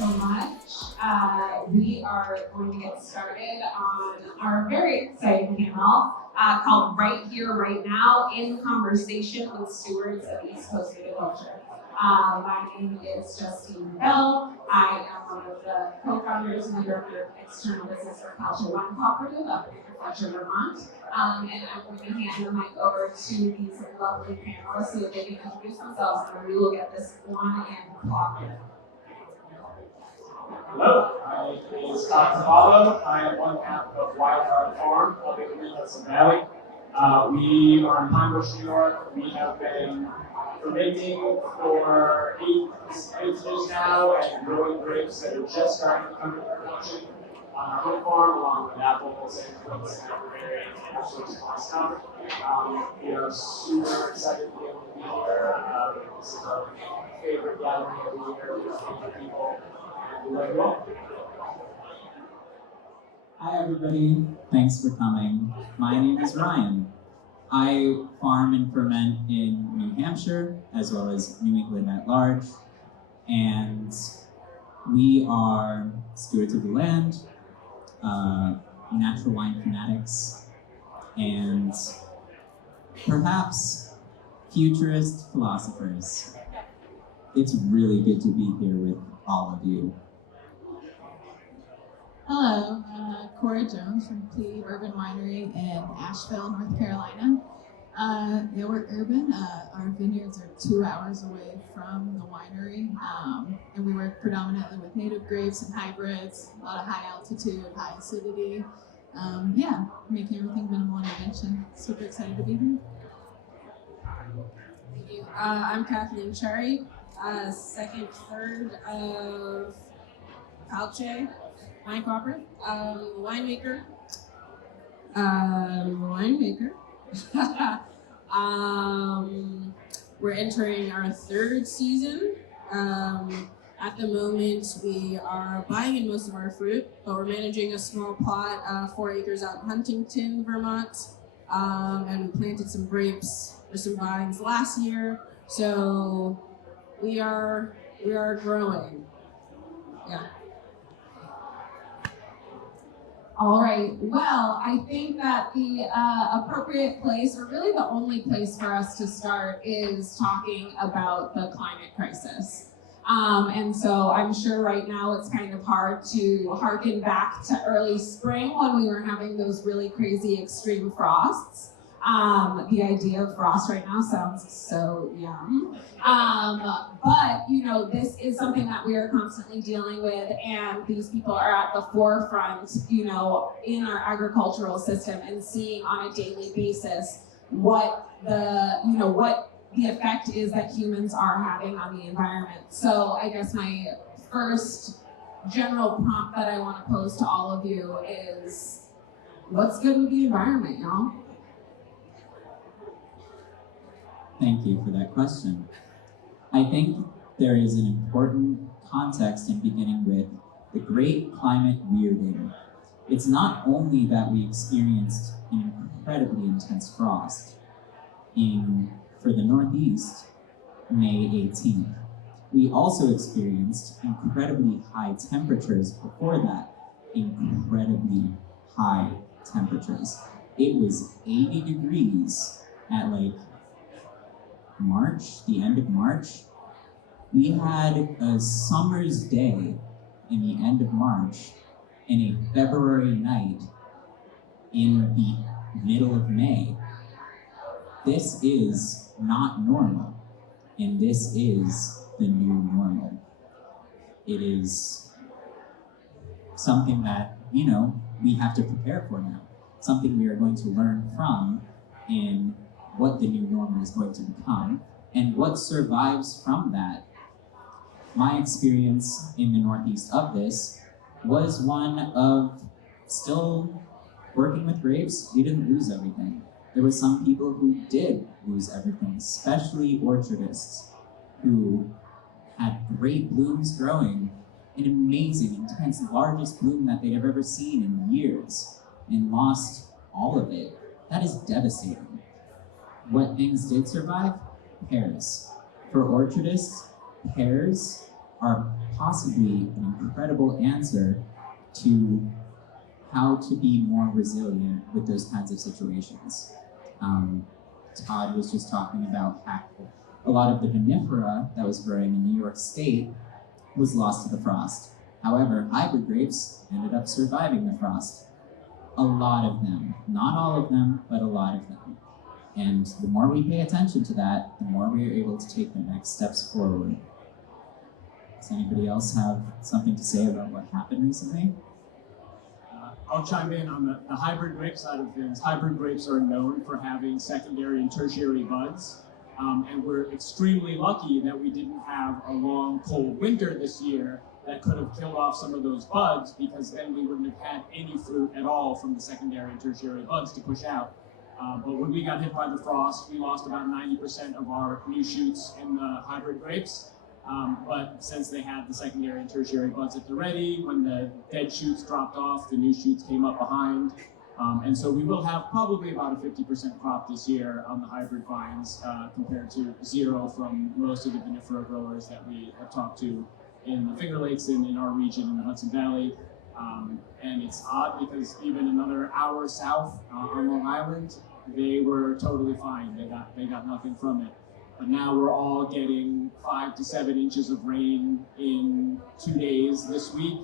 so much. We are going to get started on our very exciting panel called Right Here, Right Now, in Conversation with Stewards of East Coast Viticulture. My name is Justine and Belle. I am one of the co-founders and the director of external business for Kalchē Wine Cooperative up in Viticulture, Vermont. And I'm going to hand the mic over to these lovely panelists so that they can introduce themselves, and we will get this on and clocked in. Hello, my name is Todd Cavallo. I am one half of Wildcard Farm up in the Hudson Valley. We are in Pine Bush, New York. We have been fermenting for eight vintages now and growing grapes that are just starting to come into production on our home farm, along with apples and fruits and everything, and all sorts of fun stuff. We are super excited to be able to be here. This is our favorite gathering every year with our favorite people. Hi everybody, thanks for coming. My name is Ryan. I farm and ferment in New Hampshire as well as New England at large, and we are stewards of the land, natural wine fanatics, and perhaps futurist philosophers. It's really good to be here with all of you. Hello, Cora Jones from Plēb Urban Winery in Asheville, North Carolina. Yeah, we're urban. Our vineyards are 2 hours away from the winery, and we work predominantly with native grapes and hybrids, a lot of high altitude, high acidity. Yeah, making everything minimal intervention. Super excited to be here. Thank you. I'm Kathline, second, third of Kalchē Wine Cooperative, winemaker. We're entering our third season. At the moment, we are buying in most of our fruit, but we're managing a small plot, 4 acres out in Huntington, Vermont, and we planted some grapes or some vines last year. So we are growing. Yeah. All right, well, I think that the appropriate place, or really the only place for us to start, is talking about the climate crisis. And so I'm sure right now it's kind of hard to harken back to early spring when we were having those really crazy extreme frosts. The idea of frost right now sounds so yum. But, you know, this is something that we are constantly dealing with, and these people are at the forefront, you know, in our agricultural system and seeing on a daily basis what the effect is that humans are having on the environment. So I guess my first general prompt that I want to pose to all of you is, what's good with the environment, y'all? Thank you for that question. I think there is an important context in beginning with the great climate weirding. It's not only that we experienced an incredibly intense frost for the Northeast, May 18th. We also experienced incredibly high temperatures before that, incredibly high temperatures. It was 80 degrees at like March, the end of March. We had a summer's day in the end of March and a February night in the middle of May. This is not normal, and this is the new normal. It is something that, you know, we have to prepare for now, something we are going to learn from in what the new normal is going to become and what survives from that. My experience in the Northeast of this was one of still working with grapes. We didn't lose everything. There were some people who did lose everything, especially orchardists who had great blooms growing, an amazing, intense, largest bloom that they'd have ever seen in years, and lost all of it. That is devastating. What things did survive? Pears. For orchardists, pears are possibly an incredible answer to how to be more resilient with those kinds of situations. Todd was just talking about how a lot of the vinifera that was growing in New York State was lost to the frost. However, hybrid grapes ended up surviving the frost. A lot of them, not all of them, but a lot of them. And the more we pay attention to that, the more we are able to take the next steps forward. Does anybody else have something to say about what happened recently? I'll chime in on the hybrid grape side of things. Hybrid grapes are known for having secondary and tertiary buds. And we're extremely lucky that we didn't have a long, cold winter this year that could have killed off some of those buds, because then we wouldn't have had any fruit at all from the secondary and tertiary buds to push out. But when we got hit by the frost, we lost about 90% of our new shoots in the hybrid grapes. But since they had the secondary and tertiary buds at the ready, when the dead shoots dropped off, the new shoots came up behind. And so we will have probably about a 50% crop this year on the hybrid vines, compared to 0 from most of the vinifera growers that we have talked to in the Finger Lakes and in our region in the Hudson Valley. And it's odd because even another hour south on Long Island, they were totally fine. They got nothing from it. But now we're all getting 5 to 7 inches of rain in 2 days this week.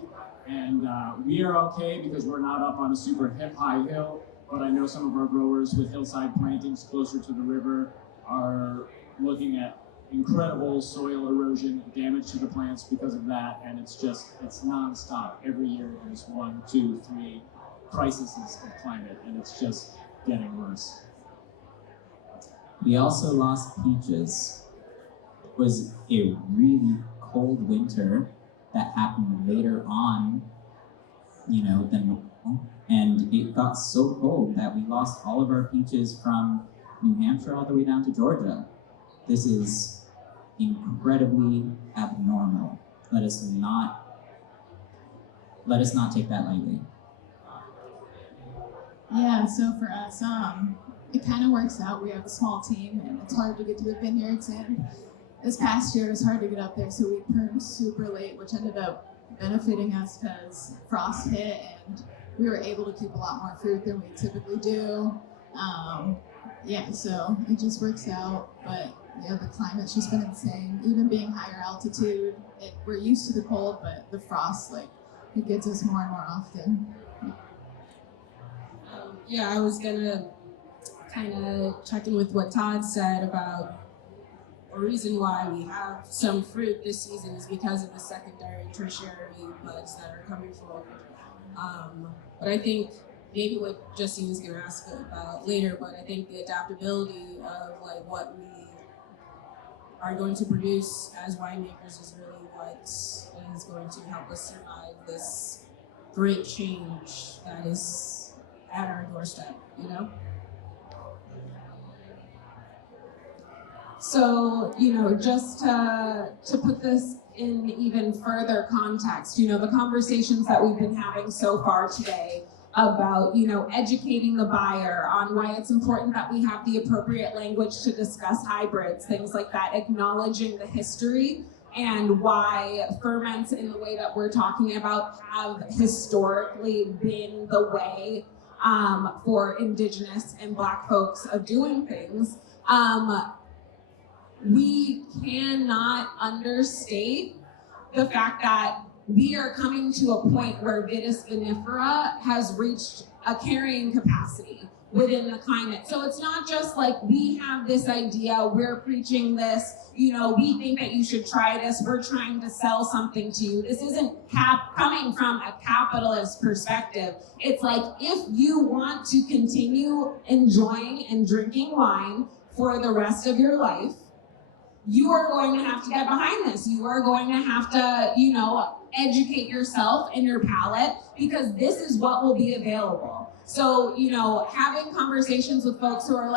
And we are okay because we're not up on a super high hill, but I know some of our growers with hillside plantings closer to the river are looking at incredible soil erosion, damage to the plants because of that, and it's nonstop. Every year there's 1, 2, 3 crises of climate, and it's just getting worse. We also lost peaches. It was a really cold winter that happened later on, than normal. And it got so cold that we lost all of our peaches from New Hampshire all the way down to Georgia. This is incredibly abnormal. Let us not take that lightly. Yeah, so for us, it kind of works out. We have a small team, and it's hard to get to the vineyards. And this past year, it was hard to get up there, so we pruned super late, which ended up benefiting us because frost hit, and we were able to keep a lot more fruit than we typically do. So it just works out. But yeah, the climate's just been insane. Even being higher altitude, we're used to the cold, but the frost, it gets us more and more often. I was gonna kind of check in with what Todd said about the reason why we have some fruit this season is because of the secondary and tertiary buds that are coming forward. But I think maybe what Justine is going to ask about later, but I think the adaptability of what we are going to produce as winemakers is really what is going to help us survive this great change that is at our doorstep, So, just to put this in even further context, the conversations that we've been having so far today about, educating the buyer on why it's important that we have the appropriate language to discuss hybrids, things like that, acknowledging the history and why ferments in the way that we're talking about have historically been the way for Indigenous and Black folks of doing things. We cannot understate the fact that we are coming to a point where Vitis vinifera has reached a carrying capacity within the climate. So it's not just we have this idea, we're preaching this, we think that you should try this, we're trying to sell something to you. This isn't coming from a capitalist perspective. It's if you want to continue enjoying and drinking wine for the rest of your life, you are going to have to get behind this. You are going to have to, educate yourself and your palate, because this is what will be available. So, having conversations with folks who are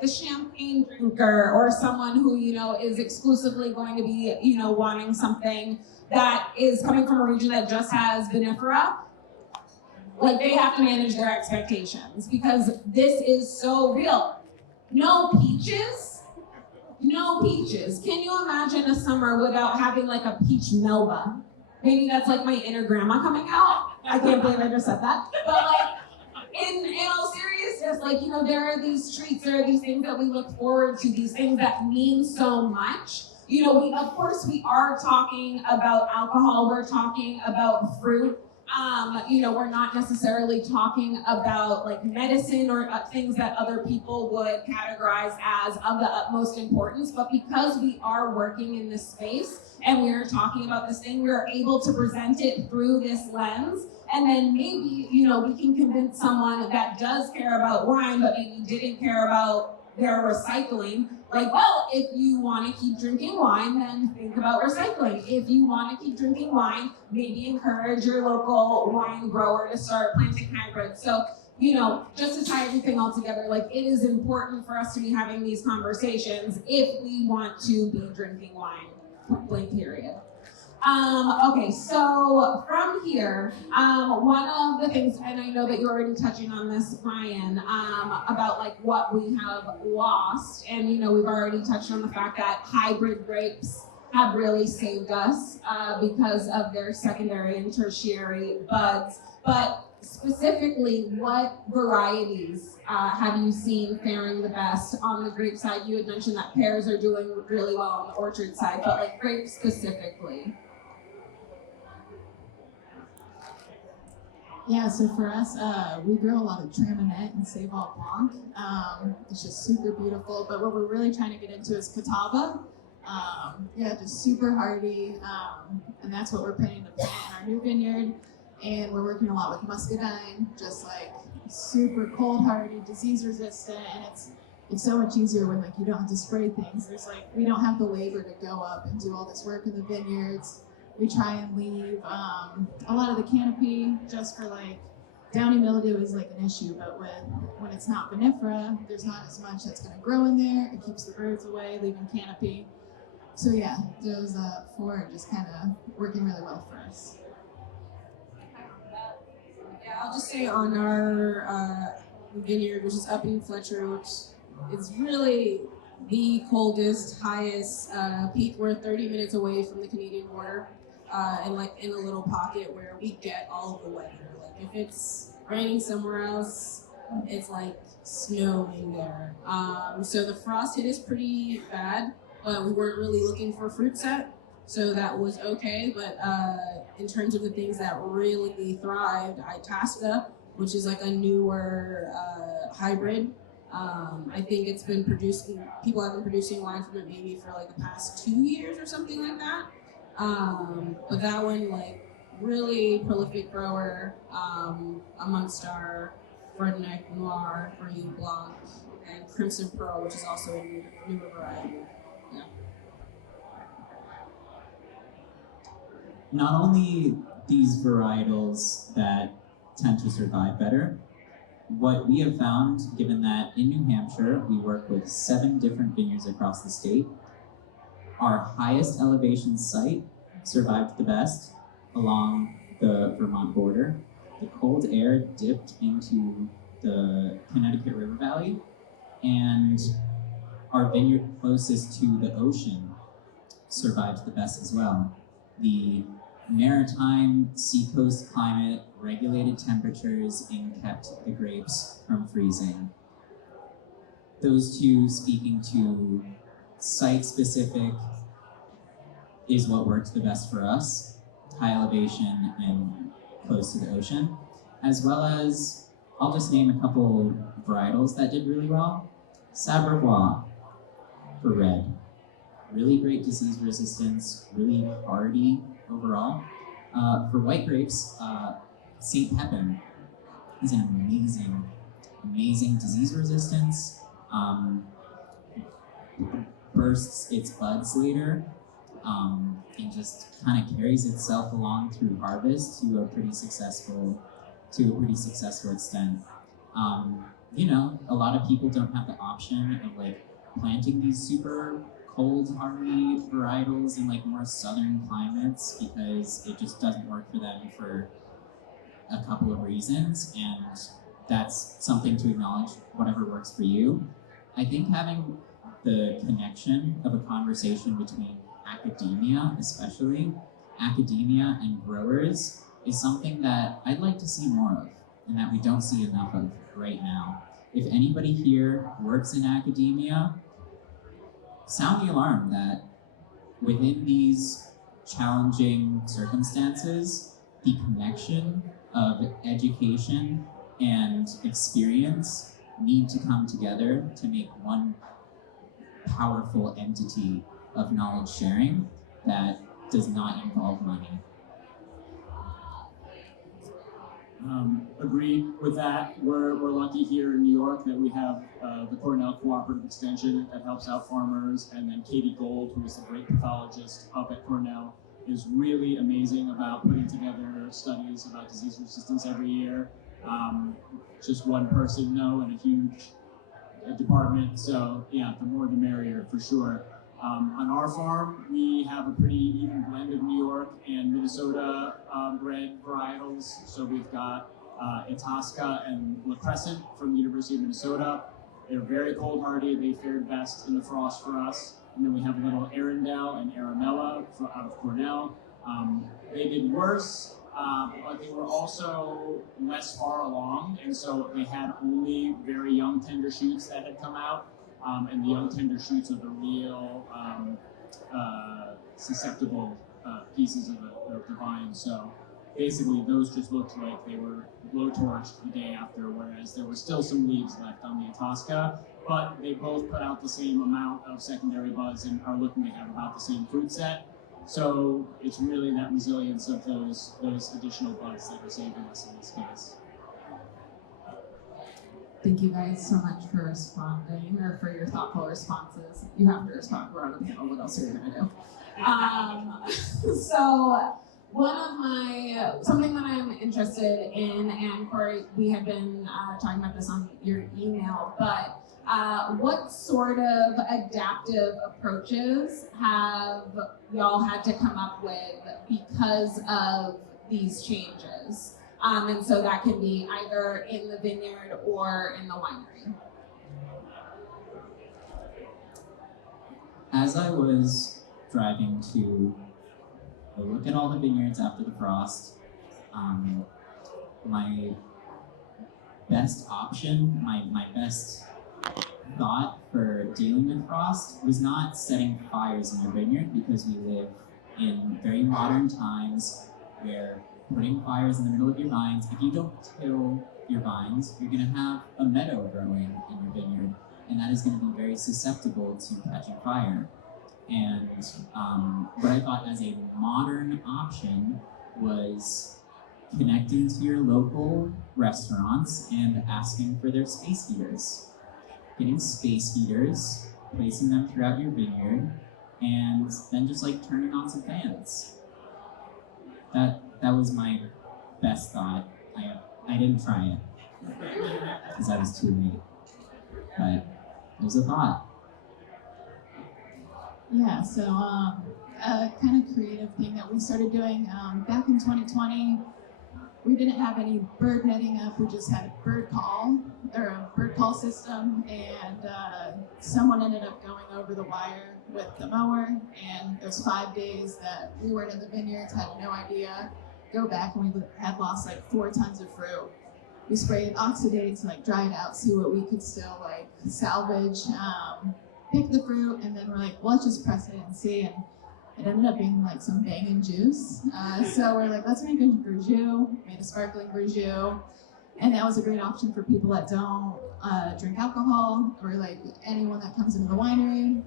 the champagne drinker, or someone who, is exclusively going to be, wanting something that is coming from a region that just has vinifera, they have to manage their expectations, because this is so real. No peaches? No peaches. Can you imagine a summer without having like a peach melba? Maybe that's like my inner grandma coming out. I can't believe I just said that. But like, in all seriousness, like, you know, there are these treats, there are these things that we look forward to, these things that mean so much. You know, of course we are talking about alcohol, we're talking about fruit. You know, we're not necessarily talking about like medicine or things that other people would categorize as of the utmost importance, but because we are working in this space and we are talking about this thing, we are able to present it through this lens. And then maybe, you know, we can convince someone that does care about wine, but maybe didn't care about their recycling. Like, well, if you want to keep drinking wine, then think about recycling. If you want to keep drinking wine, maybe encourage your local wine grower to start planting hybrids. So, you know, just to tie everything all together, like, it is important for us to be having these conversations if we want to be drinking wine, blank period. Okay, so from here, one of the things, and I know that you're already touching on this, Ryan, about like what we have lost, and you know, we've already touched on the fact that hybrid grapes have really saved us because of their secondary and tertiary buds. But specifically, what varieties have you seen faring the best on the grape side? You had mentioned that pears are doing really well on the orchard side, but like grapes specifically. Yeah, so for us, we grow a lot of Traminette and Saval Blanc. It's just super beautiful, but what we're really trying to get into is Catawba. Yeah, just super hardy, and that's what we're planning to plant in our new vineyard. And we're working a lot with muscadine, just like super cold hardy, disease resistant, and it's so much easier when like you don't have to spray things. There's like, we don't have the labor to go up and do all this work in the vineyards. We try and leave a lot of the canopy just for like downy mildew is like an issue, but when it's not vinifera, there's not as much that's going to grow in there. It keeps the birds away, leaving canopy. So yeah, those four are just kind of working really well for us. Yeah, I'll just say on our vineyard, which is up in Fletcher, which is really the coldest, highest peak. We're 30 minutes away from the Canadian border, and like in a little pocket where we get all of the weather. Like if it's raining somewhere else, it's like snowing there. So the frost hit is pretty bad, but we weren't really looking for fruit set, so that was okay. But in terms of the things that really thrived, Itasca, which is like a newer hybrid. I think it's been people have been producing wine from it maybe for like the past 2 years or something like that. But that one, like, really prolific grower amongst our Frontenac Noir, Green Blanc, and Crimson Pearl, which is also a newer variety. Yeah. Not only these varietals that tend to survive better, what we have found, given that in New Hampshire, we work with 7 different vineyards across the state, our highest elevation site survived the best along the Vermont border. The cold air dipped into the Connecticut River Valley, and our vineyard closest to the ocean survived the best as well. The maritime seacoast climate, regulated temperatures, and kept the grapes from freezing. Those two, speaking to site-specific, is what worked the best for us, high elevation and close to the ocean, as well as, I'll just name a couple varietals that did really well. Sabrebois for red. Really great disease resistance, really hardy overall. For white grapes, St. Pepin is an amazing disease resistance. Bursts its buds later, and just kind of carries itself along through harvest to a pretty successful extent. You know, a lot of people don't have the option of like planting these super cold, hardy varietals in like more southern climates because it just doesn't work for them for a couple of reasons, and that's something to acknowledge, whatever works for you. I think having the connection of a conversation between academia, especially academia and growers, is something that I'd like to see more of and that we don't see enough of right now. If anybody here works in academia, sound the alarm that within these challenging circumstances, the connection of education and experience need to come together to make one powerful entity of knowledge sharing that does not involve money. Agreed with that. We're lucky here in New York that we have the Cornell Cooperative Extension that helps out farmers, and then Katie Gold, who is the great pathologist up at Cornell, is really amazing about putting together studies about disease resistance every year. Just one person, no, in a huge department. So yeah, the more the merrier for sure. On our farm, we have a pretty even blend of New York and Minnesota bred varietals. So we've got Itasca and La Crescent from the University of Minnesota. They're very cold hardy. They fared best in the frost for us. And then we have a little Arundel and Aramella out of Cornell. They did worse, but they were also less far along. And so they had only very young tender shoots that had come out. And the young tender shoots are the real susceptible pieces of the vine. So basically those just looked like they were blowtorched the day after, whereas there were still some leaves left on the Itasca, but they both put out the same amount of secondary buds and are looking to have about the same fruit set. So it's really that resilience of those additional buds that are saving us in this case. Thank you guys so much for responding, or for your thoughtful responses. You have to respond. We're on the panel. What else are you going to do? So something that I'm interested in, and Cora, we had been talking about this on your email, but what sort of adaptive approaches have y'all had to come up with because of these changes? And so that can be either in the vineyard or in the winery. As I was driving to look at all the vineyards after the frost, my best option, my best thought for dealing with frost was not setting fires in your vineyard, because we live in very modern times where putting fires in the middle of your vines, if you don't till your vines, you're going to have a meadow growing in your vineyard, and that is going to be very susceptible to catching fire. And what I thought as a modern option was connecting to your local restaurants and asking for their space heaters. Getting space heaters, placing them throughout your vineyard, and then just like turning on some fans. That was my best thought. I didn't try it because I was too late, but it was a thought. Yeah, so a kind of creative thing that we started doing back in 2020, we didn't have any bird netting up, we just had a bird call system, and someone ended up going over the wire with the mower, and there's 5 days that we weren't in the vineyards, had no idea. Go back and we had lost like 4 tons of fruit. We sprayed oxidate to like dry it out, see what we could still like salvage, pick the fruit, and then we're like, well, let's just press it and see. And it ended up being like some banging juice. So we're like, let's make a Verjus, made a sparkling Verjus. And that was a great option for people that don't drink alcohol, or like anyone that comes into the winery.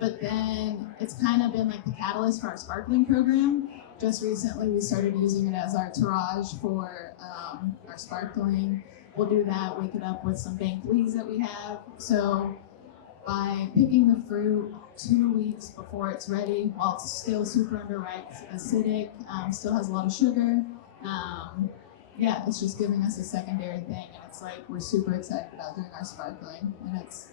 But then it's kind of been like the catalyst for our sparkling program. Just recently, we started using it as our tirage for our sparkling. We'll do that, wake it up with some banked leaves that we have. So by picking the fruit 2 weeks before it's ready, while it's still super underripe, acidic, still has a lot of sugar. Yeah, it's just giving us a secondary thing, and it's like we're super excited about doing our sparkling, and it's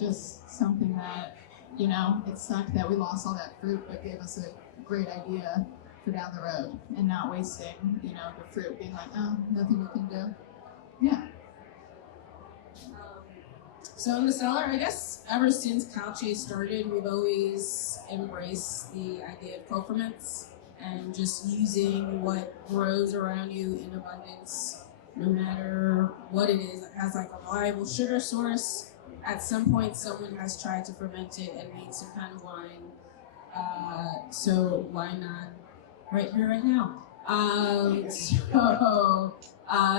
just something that, you know, it sucked that we lost all that fruit, but gave us a great idea for down the road, and not wasting, you know, the fruit being like, oh, nothing we can do. Yeah. So in the cellar, I guess ever since Kalchē started, we've always embraced the idea of co-ferments and just using what grows around you in abundance, no matter what it is. It has like a reliable sugar source. At some point, someone has tried to ferment it and made some kind of wine. So why not right here, right now?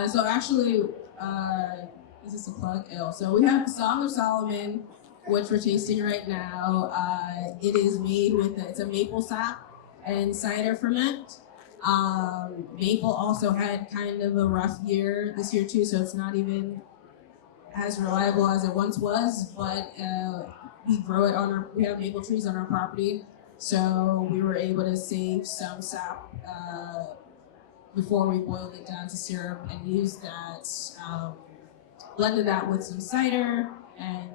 So actually, is this a plug? Oh, so we have the Song of Solomon, which we're tasting right now. It is made with, it's a maple sap and cider ferment. Maple also had kind of a rough year this year too, so it's not even as reliable as it once was, but we grow it we have maple trees on our property, so we were able to save some sap before we boiled it down to syrup and used that, blended that with some cider and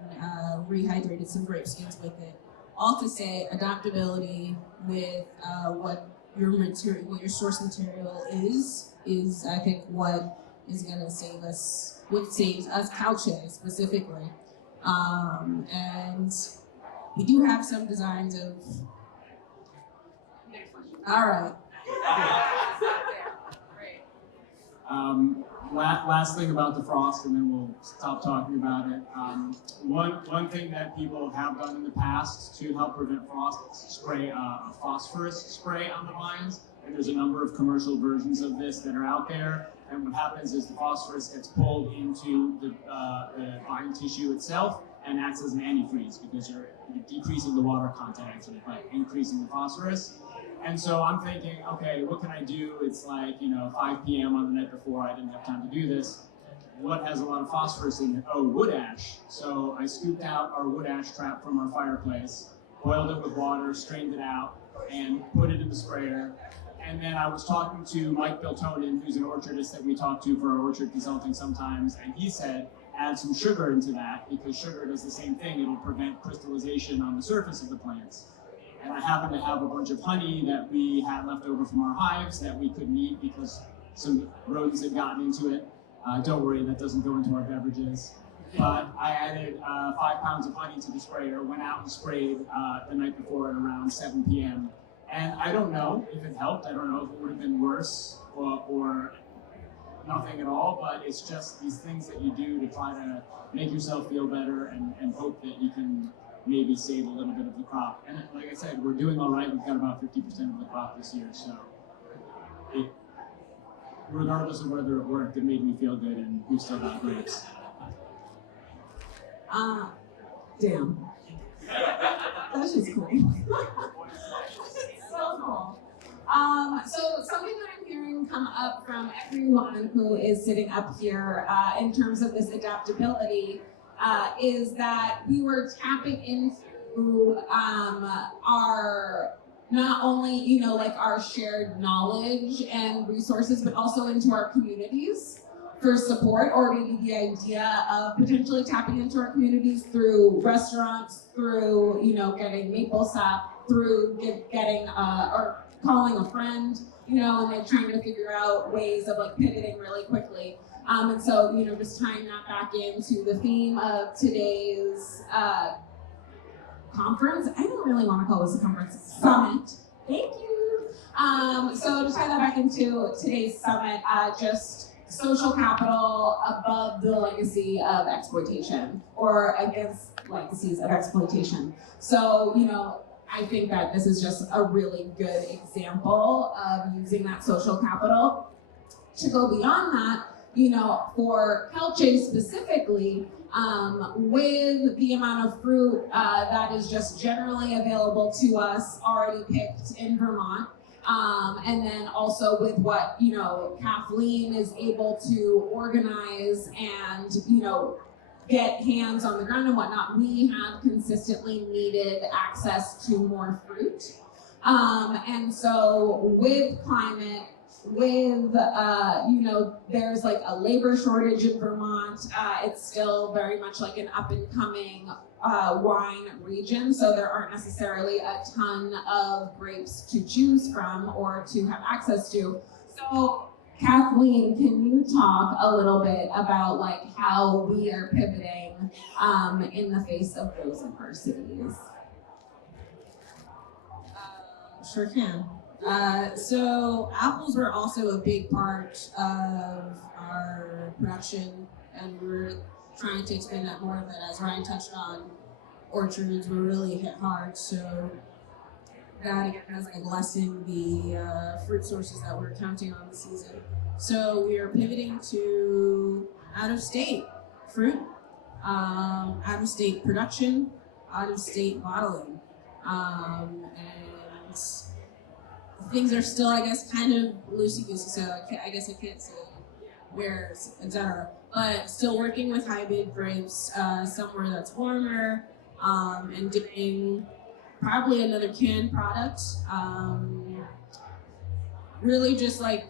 rehydrated some grape skins with it. All to say, adaptability with what your source material is I think what is gonna save us, what saves us Kalchē specifically. And we do have some designs of, all right. Last thing about the frost, and then we'll stop talking about it. One thing that people have done in the past to help prevent frost is spray a phosphorus spray on the vines. And there's a number of commercial versions of this that are out there. And what happens is the phosphorus gets pulled into the vine tissue itself and acts as an antifreeze because you're decreasing the water content actually by increasing the phosphorus. And so I'm thinking, okay, what can I do? It's like, 5 p.m. on the night before, I didn't have time to do this. What has a lot of phosphorus in it? Oh, wood ash. So I scooped out our wood ash trap from our fireplace, boiled it with water, strained it out, and put it in the sprayer. And then I was talking to Mike Biltonen, who's an orchardist that we talk to for our orchard consulting sometimes, and he said, add some sugar into that because sugar does the same thing. It'll prevent crystallization on the surface of the plants. And I happen to have a bunch of honey that we had left over from our hives that we couldn't eat because some rodents had gotten into it. Don't worry, that doesn't go into our beverages. But I added 5 pounds of honey to the sprayer, went out and sprayed the night before at around 7 p.m. And I don't know if it helped. I don't know if it would have been worse or nothing at all, but it's just these things that you do to try to make yourself feel better and hope that you can maybe save a little bit of the crop. And like I said, we're doing all right. We've got about 50% of the crop this year, so regardless of whether it worked, it made me feel good, and we still got grapes. Damn. That's just cool. So cool. So something that I'm hearing come up from everyone who is sitting up here in terms of this adaptability is that we were tapping into our, not only, like our shared knowledge and resources, but also into our communities for support, or maybe the idea of potentially tapping into our communities through restaurants, through, getting maple sap, through getting, or calling a friend, and like trying to figure out ways of like pivoting really quickly. And so, just tying that back into the theme of today's conference. I don't really want to call this a conference, it's a summit. Thank you. So to tie that back into today's summit, just social capital above the legacy of exploitation, or against legacies of exploitation. So, I think that this is just a really good example of using that social capital. To go beyond that, for Kalchē specifically, with the amount of fruit that is just generally available to us, already picked in Vermont, and then also with what, Kathleen is able to organize and, get hands on the ground and whatnot, we have consistently needed access to more fruit. And so with climate, with, there's like a labor shortage in Vermont. It's still very much like an up and coming wine region. So there aren't necessarily a ton of grapes to choose from or to have access to. So Kathleen Kathleen, can you talk a little bit about like how we are pivoting in the face of those adversities? Sure can. So apples were also a big part of our production, and we're trying to expand that more. But as Ryan touched on, orchards were really hit hard. So that again has like lessened the fruit sources that we're counting on this season. So we are pivoting to out-of-state fruit, out-of-state production, out-of-state bottling, and things are still, I guess, kind of loosey-goosey. So I guess I can't say where, etc. But still working with hybrid grapes, somewhere that's warmer, and doing probably another canned product. Really just like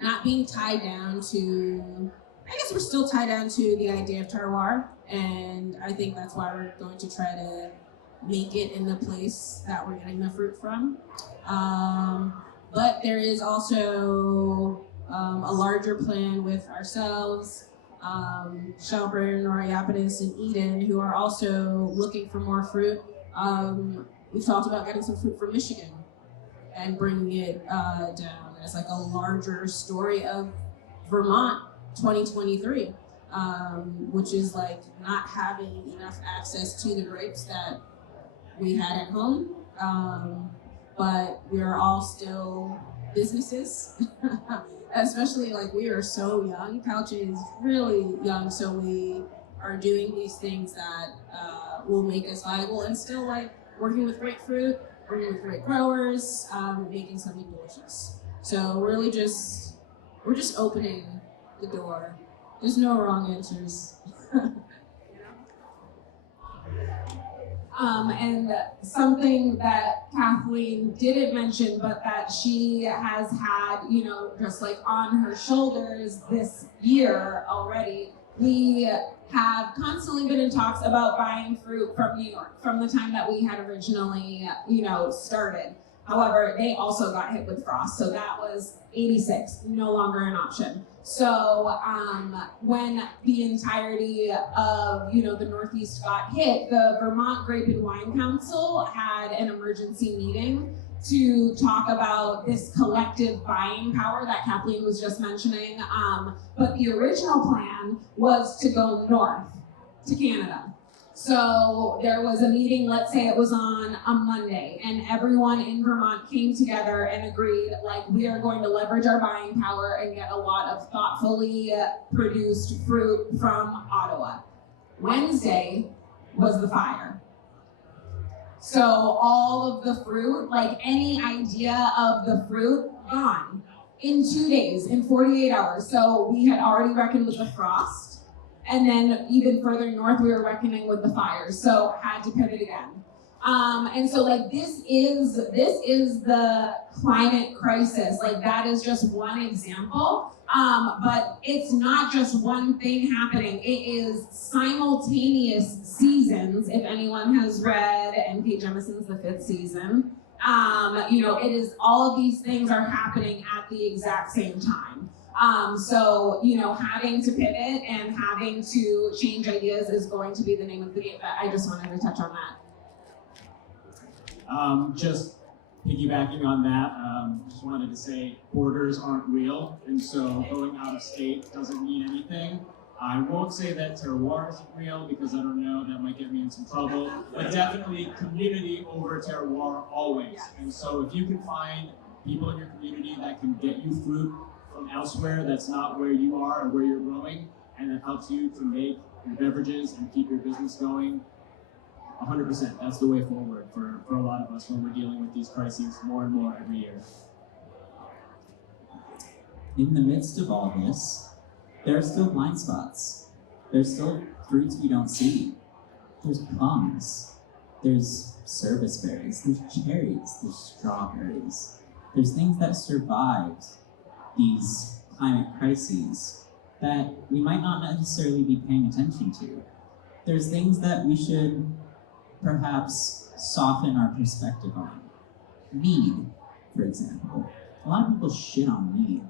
not being tied down to, I guess we're still tied down to the idea of terroir, and I think that's why we're going to try to make it in the place that we're getting the fruit from. But there is also a larger plan with ourselves, Shelburne, and Royapolis, and Eden, who are also looking for more fruit. We've talked about getting some fruit from Michigan and bringing it down as like a larger story of Vermont 2023, which is like not having enough access to the grapes that we had at home, but we are all still businesses, especially like we are so young. Kalchē is really young, so we are doing these things that will make us viable and still like working with great fruit, working with great growers, making something delicious. So really we're just opening the door. There's no wrong answers. And something that Kathleen didn't mention, but that she has had, you know, just like on her shoulders this year already, we have constantly been in talks about buying fruit from New York from the time that we had originally, you know, started. However, they also got hit with frost, so that was 86, no longer an option. So when the entirety of, you know, the Northeast got hit, the Vermont Grape and Wine Council had an emergency meeting to talk about this collective buying power that Kathleen was just mentioning. But the original plan was to go north to Canada. So there was a meeting, let's say it was on a Monday, and everyone in Vermont came together and agreed, like, we are going to leverage our buying power and get a lot of thoughtfully produced fruit from Ottawa. Wednesday was the fire. So all of the fruit, like any idea of the fruit, gone in 2 days, in 48 hours. So we had already reckoned with the frost. And then even further north, we were reckoning with the fires, so had to pivot again. And so like this is the climate crisis. Like that is just one example, but it's not just one thing happening. It is simultaneous seasons. If anyone has read N.K. Jemisin's The Fifth Season, you know, it is all of these things are happening at the exact same time. So, you know, having to pivot and having to change ideas is going to be the name of the game, but I just wanted to touch on that. Just piggybacking on that, just wanted to say borders aren't real, and so going out of state doesn't mean anything. I won't say that terroir isn't real because I don't know, that might get me in some trouble, but definitely community over terroir always. And so if you can find people in your community that can get you fruit from elsewhere that's not where you are or where you're growing, and it helps you to make your beverages and keep your business going, 100%, that's the way forward for a lot of us when we're dealing with these crises more and more every year. In the midst of all this, there are still blind spots. There's still fruits we don't see. There's plums. There's service berries. There's cherries. There's strawberries. There's things that survived these climate crises that we might not necessarily be paying attention to. There's things that we should perhaps soften our perspective on. Mead, for example. A lot of people shit on mead.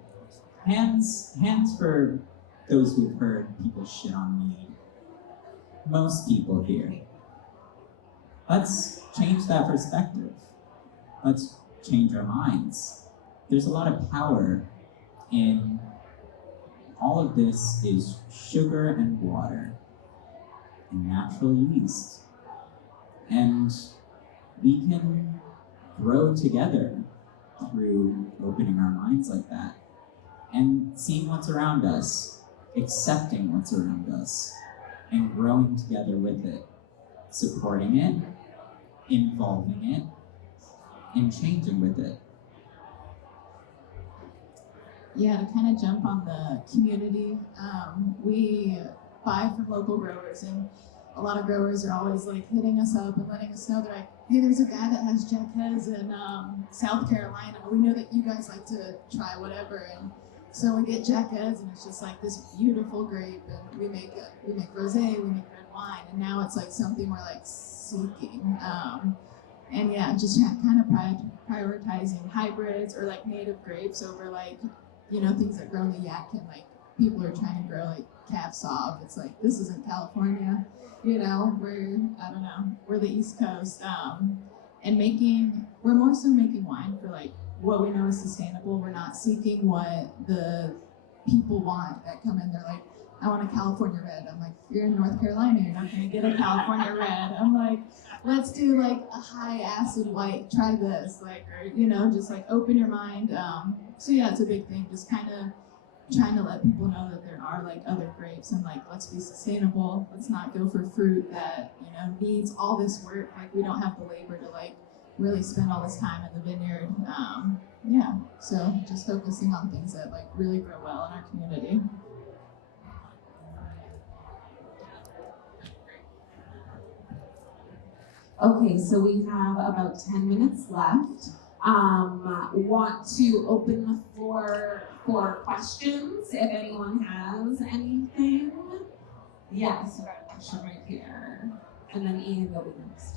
hands for those who've heard people shit on mead. Most people here. Let's change that perspective. Let's change our minds. There's a lot of power in all of this is sugar and water and natural yeast. And we can grow together through opening our minds like that and seeing what's around us, accepting what's around us, and growing together with it, supporting it, involving it, and changing with it. Yeah, to kind of jump on the community, we buy from local growers, and a lot of growers are always like hitting us up and letting us know. They're like, hey, there's a guy that has Jack Hez in South Carolina. We know that you guys like to try whatever, and so we get Jack Hez, and it's just like this beautiful grape, and we make rosé, we make red wine, and now it's like something we're like seeking. And yeah, just kind of prioritizing hybrids or like native grapes over like, you know, things that grow in the Yadkin. Like people are trying to grow like Cab Sauv. It's like, this isn't California, you know, we're the East Coast. And we're more so making wine for like what we know is sustainable. We're not seeking what the people want that come in. They're like, I want a California red. I'm like, you're in North Carolina, you're not gonna get a California red. I'm like, let's do like a high acid white, try this, like, or, you know, just like open your mind. So yeah, it's a big thing, just kind of trying to let people know that there are like other grapes, and like, let's be sustainable. Let's not go for fruit that, you know, needs all this work. Like we don't have the labor to like really spend all this time in the vineyard. Yeah, so just focusing on things that like really grow well in our community. Okay, so we have about 10 minutes left. Want to open the floor for questions if anyone has anything. Yes, we got a question right here. And then Ian, you'll be next.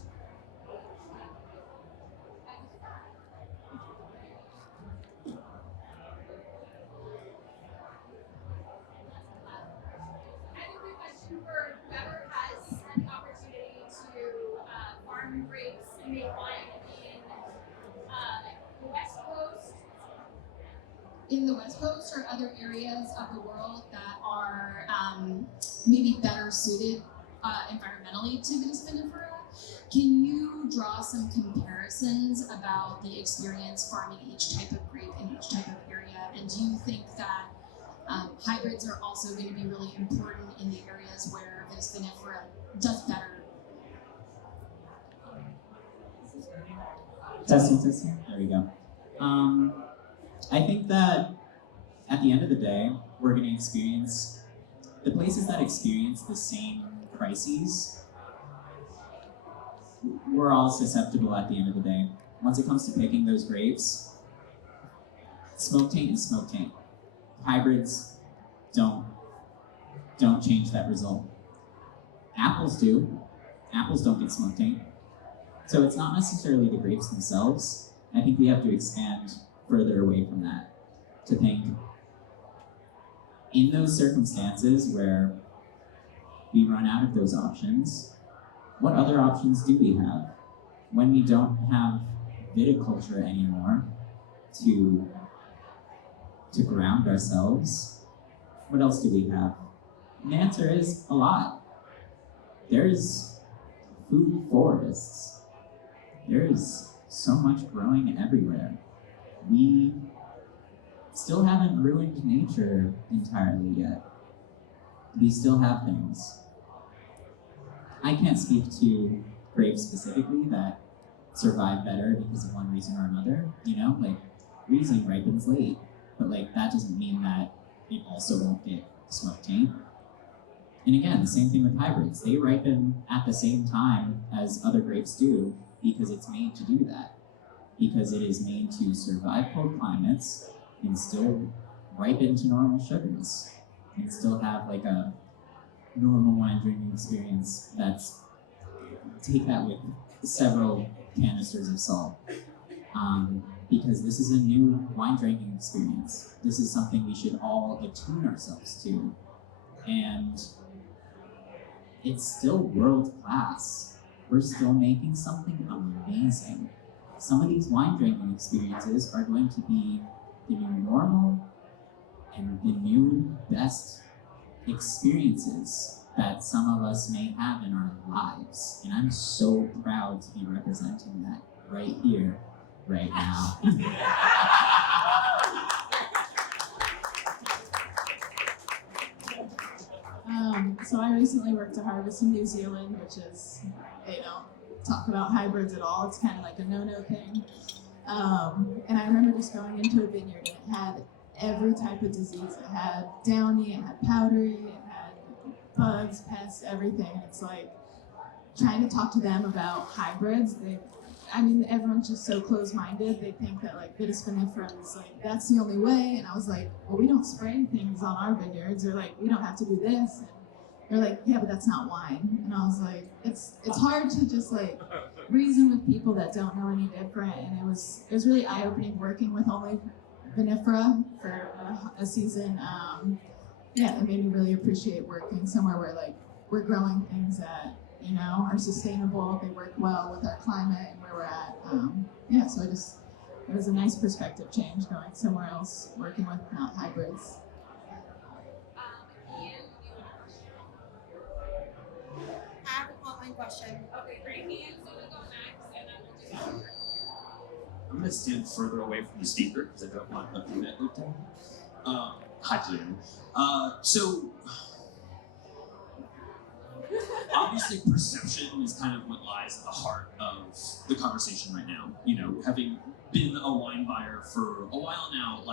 For whoever has an opportunity to farm grapes and make wine in the West Coast. In the West Coast or other areas of the world that are maybe better suited environmentally to Vitis vinifera, can you draw some comparisons about the experience farming each type of grape in each type of area? And do you think that hybrids are also going to be really important in the areas where Vitis vinifera does better? Testing. There we go. I think that at the end of the day, we're going to experience the places that experience the same crises. We're all susceptible at the end of the day. Once it comes to picking those grapes, smoke taint is smoke taint. Hybrids don't change that result. Apples do. Apples don't get smoke taint. So it's not necessarily the grapes themselves. I think we have to expand further away from that to think in those circumstances where we run out of those options, what other options do we have? When we don't have viticulture anymore to ground ourselves, what else do we have? And the answer is a lot. There's food forests. There's so much growing everywhere. We still haven't ruined nature entirely yet. We still have things. I can't speak to grapes specifically that survive better because of one reason or another. You know, like Riesling ripens late, but like that doesn't mean that it also won't get smoke taint. And again, the same thing with hybrids. They ripen at the same time as other grapes do because it's made to do that. Because it is made to survive cold climates and still ripen to normal sugars and still have like a normal wine drinking experience that's, take that with several canisters of salt. because this is a new wine drinking experience. This is something we should all attune ourselves to. And it's still world class. We're still making something amazing. Some of these wine drinking experiences are going to be the new normal and the new best experiences that some of us may have in our lives. And I'm so proud to be representing that right here, right now. So I recently worked a harvest in New Zealand, which is, they don't talk about hybrids at all. It's kind of like a no-no thing. And I remember just going into a vineyard and it had every type of disease. It had downy, it had powdery, it had bugs, pests, everything. And it's like trying to talk to them about hybrids. Everyone's just so close-minded. They think that like Vitis vinifera is like, that's the only way. And I was like, well, we don't spray things on our vineyards, or like, we don't have to do this. And they're like, yeah, but that's not wine. And I was like, it's hard to just like reason with people that don't know any different. And it was really eye-opening working with only vinifera for a season. It made me really appreciate working somewhere where like we're growing things that, you know, are sustainable, they work well with our climate and where we're at. So it was a nice perspective change going somewhere else, working with not hybrids. Ian, you want to I have an online question. Okay, great. Ian's gonna go next, and then we'll do that. I'm going to stand further away from the speaker because I don't want a brunette looked at. Hi, Julian. So, obviously, perception is kind of what lies at the heart of the conversation right now. You know, having been a wine buyer for a while now,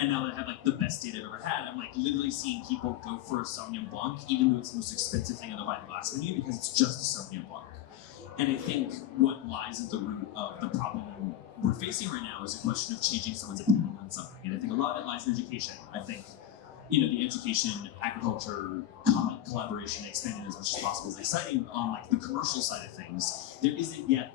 and now that I have the best date I've ever had, I'm literally seeing people go for a Sauvignon Blanc, even though it's the most expensive thing on the wine glass menu, because it's just a Sauvignon Blanc. And I think what lies at the root of the problem we're facing right now is a question of changing someone's opinion on something. And I think a lot of it lies in education. I think, the education, agriculture, collaboration, expanding as much as possible is exciting on the commercial side of things. There isn't yet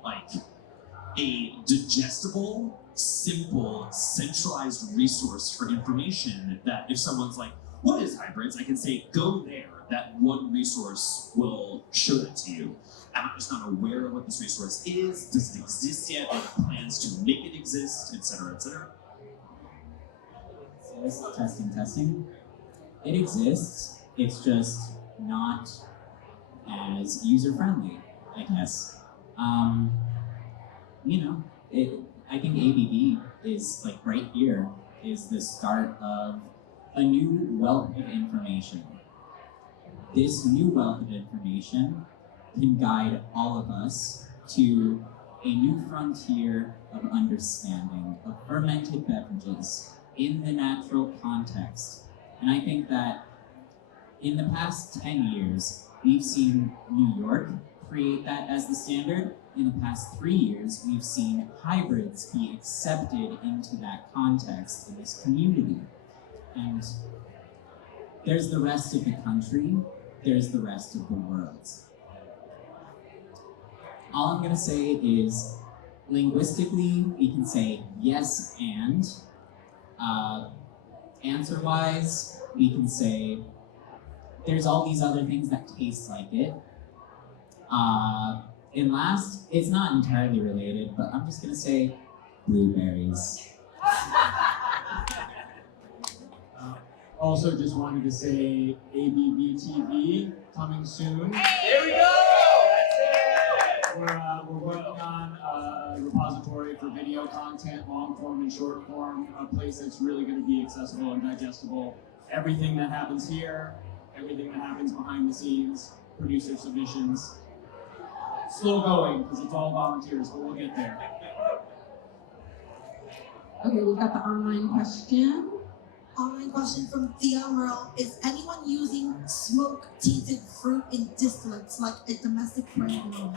a digestible, simple, centralized resource for information that if someone's like, what is hybrids? I can say, go there. That one resource will show that to you. I'm just not aware of what this resource is. Does it exist yet? Are there plans to make it exist, et cetera, et cetera? Testing. It exists. It's just not as user-friendly, I guess. I think ABV is right here is the start of a new wealth of information. This new wealth of information can guide all of us to a new frontier of understanding of fermented beverages in the natural context. And I think that in the past 10 years, we've seen New York create that as the standard. In the past 3 years, we've seen hybrids be accepted into that context in this community. And there's the rest of the country, there's the rest of the world. All I'm gonna say is, linguistically, we can say yes and. Answer-wise, we can say there's all these other things that taste like it. And last, it's not entirely related, but I'm just gonna say blueberries. Also, just wanted to say ABV-TV coming soon. There we go! We're working on a repository for video content, long form and short form, a place that's really going to be accessible and digestible. Everything that happens here, everything that happens behind the scenes, producer submissions. Slow going, because it's all volunteers, but we'll get there. Okay, we've got the online question. Online question from Thea Merle. Is anyone using smoke-tainted fruit in distillates like a domestic brandy?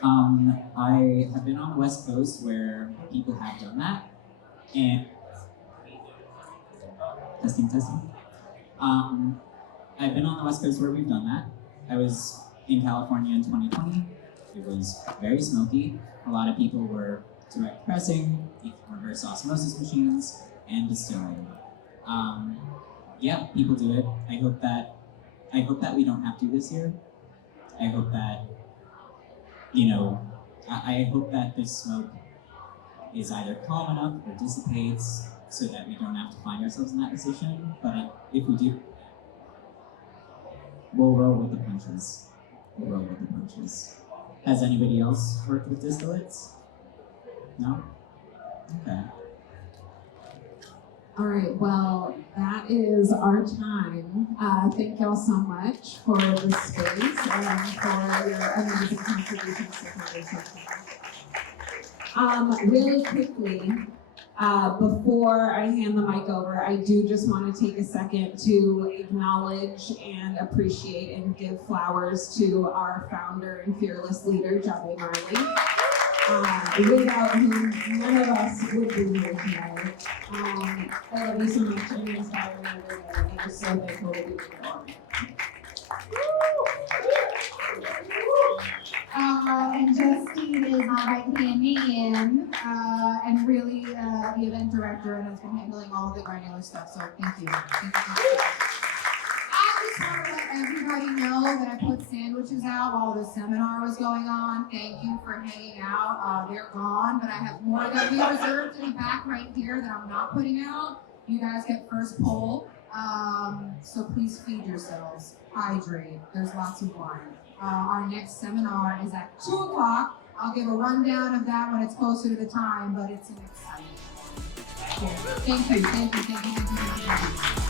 I have been on the West Coast where people have done that, and testing. I've been on the West Coast where we've done that. I was in California in 2020. It was very smoky. A lot of people were direct pressing, reverse osmosis machines, and distilling. Yeah, people do it. I hope that we don't have to this year. I hope that, I hope that this smoke is either calm enough or dissipates so that we don't have to find ourselves in that position. But if we do, we'll roll with the punches. Has anybody else worked with distillates? No? Okay. All right, well, that is our time. Thank y'all so much for the space and for your amazing contributions to the conversation. Really quickly, before I hand the mic over, I do just want to take a second to acknowledge and appreciate and give flowers to our founder and fearless leader, Jabe Marley. Without whom none of us would be here today. I love you so much and you inspire me every day, and I'm so thankful to be here. And Justine is my right-hand man, and really the event director, and has been handling all the granular stuff, so thank you. I just want to let everybody know that I put sandwiches out while the seminar was going on. Thank you for hanging out. They're gone, but I have more that we reserved in the back right here that I'm not putting out. You guys get first pull, so please feed yourselves, hydrate. There's lots of wine. Our next seminar is at 2 o'clock. I'll give a rundown of that when it's closer to the time, but it's an exciting one. Thank you.